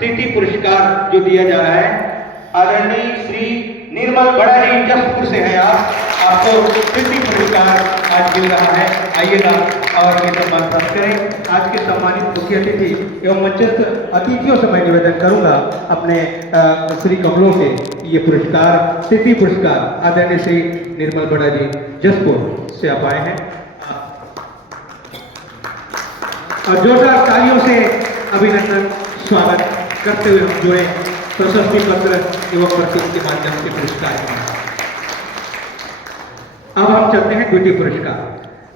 तृतीय पुरस्कार जो दिया जा रहा है, आदरणीय श्री निर्मल बड़ा जी जसपुर से है आपको तृतीय पुरस्कार आज मिल रहा है। आइएगा और ये सम्मान प्राप्त करें। आज के सम्मानित मुख्य अतिथि एवं मंचस्थ अतिथियों से मैं निवेदन करूंगा अपने श्री कमलों से ये पुरस्कार तृतीय पुरस्कार आदरणीय श्री निर्मल बड़ा जी जसपुर से आप आए हैं और जोरदार तालियों से अभिनंदन स्वागत करते हुए हम जुड़े प्रशस्ति पत्र एवं प्रस्तुति के माध्यम से पुरस्कार। अब हम चलते हैं द्वितीय पुरस्कार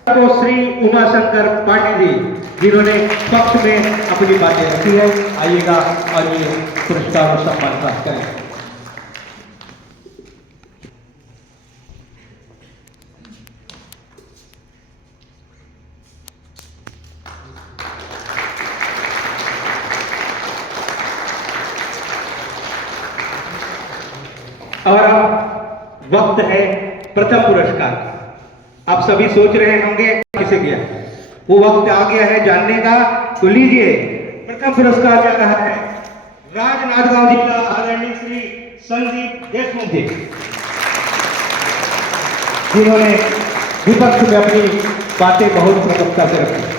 तो श्री उमाशंकर पांडे जी जिन्होंने पक्ष में अपनी बातें रखी है। आइएगा और ये पुरस्कार और सम्मान प्राप्त करें। और अब वक्त है प्रथम पुरस्कार। आप सभी सोच रहे होंगे किसे गया, वो वक्त आ गया है जानने का। तो लीजिए प्रथम पुरस्कार जा रहा है राजनांदगांव जिला आदरणीय श्री संदीप देशमुख जी जिन्होंने विपक्ष में अपनी बातें बहुत प्रमुखता से रखी।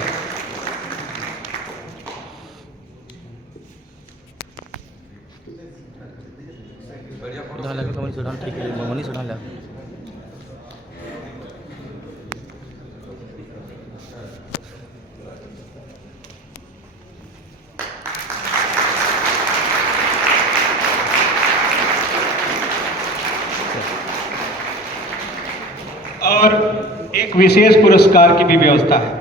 ठीक है मनी सुना ला। और एक विशेष पुरस्कार की भी व्यवस्था है।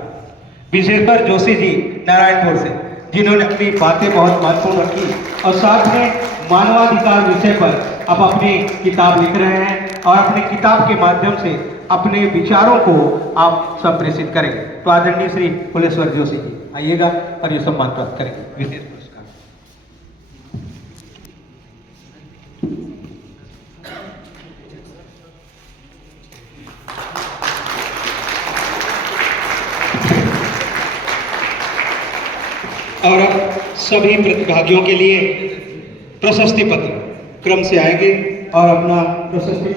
विशेषकर जोशी जी नारायणपुर से जिन्होंने अपनी बातें बहुत महत्वपूर्ण रखी और साथ में मानवाधिकार विषय पर आप अपनी किताब लिख रहे हैं और अपने किताब के माध्यम से अपने विचारों को आप संप्रेषित करेंगे। तो आदरणीय श्री फुलेश्वर जोशी जी आइएगा और ये सम्मान प्राप्त करेंगे विशेष पुरस्कार। और अब सभी प्रतिभागियों के लिए प्रशस्ति पत्र क्रम से आएंगे और अपना प्रशस्ति